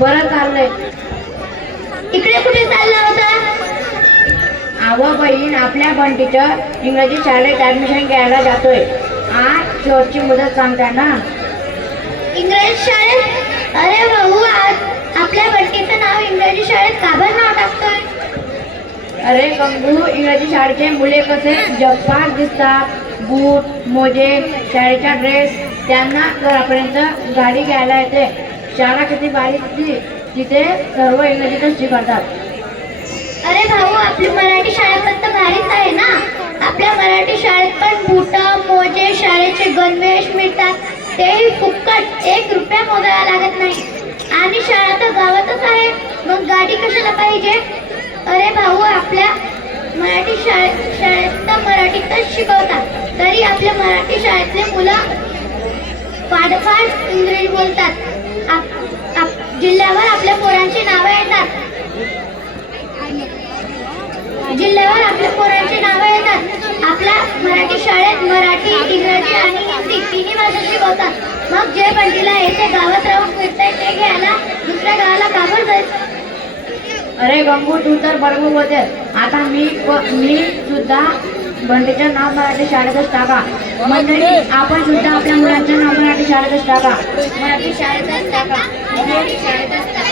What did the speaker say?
बरं चाललंय. इकडे कुठे चालला होता? अहो बहीण, आपल्या बंटीचं इंग्रजी शाळेत ऍडमिशन घ्यायला जातोय. आज शेवटची मुदत सांगताय ना. इंग्रजी शाळेत? अरे भाऊ, आज आपल्या बंटीचं नाव इंग्रजी शाळेत का बरं नाव टाकतोय? अरे गंगू, इंग्रजी शाळेचे मुले कसे जगपास दिसतात. बूट, मोजे, शाळेचा ड्रेस, त्यांना घरापर्यंत गाडी घ्यायला येते. शाळा किती भारी दिसली, तिथे सर्व इंग्रजीतच शिकवतात. अरे भाऊ, आपली मराठी शाळा पण तर भारीच आहे ना. आपल्या मराठी शाळेत पण बूट, मोजे, शाळेचे गणवेश मिळतात. तेही फुकट, 1 रुपया मोजायला लागत नाही. आणि शाळा तर गावातच आहे, मग गाडी कशाला पाहिजे? अरे भाऊ, आपल्या मराठी शाळेत तर मराठीतच शिकवतात, तरी आपल्या मराठी शाळेतले मुलं फाडफाड इंग्रजी बोलतात. जिल्ह्यावर आपल्या पोरांची नावं येतात. जिल्ह्यावर आपल्या पोरांची नावं येतात. आपल्या मराठी शाळेत मराठी, इंग्रजी आणि हिंदी तिन्ही भाषा शिकवतात. मग जे बंटीला येथे गावात राहून फिरताय ते घ्यायला दुसऱ्या गावाला का बरं जायचं? अरे गंगू, तू तर बरोबर बोलते. आता मी सुद्धा बंटीचं नाव मराठी शाळेतच टाका. मंडळी, आपण सुद्धा आपल्या मुलांचं नाव मराठी शाळेतच टाका. मराठी शाळेतच टाका. मराठी शाळेतच टाका.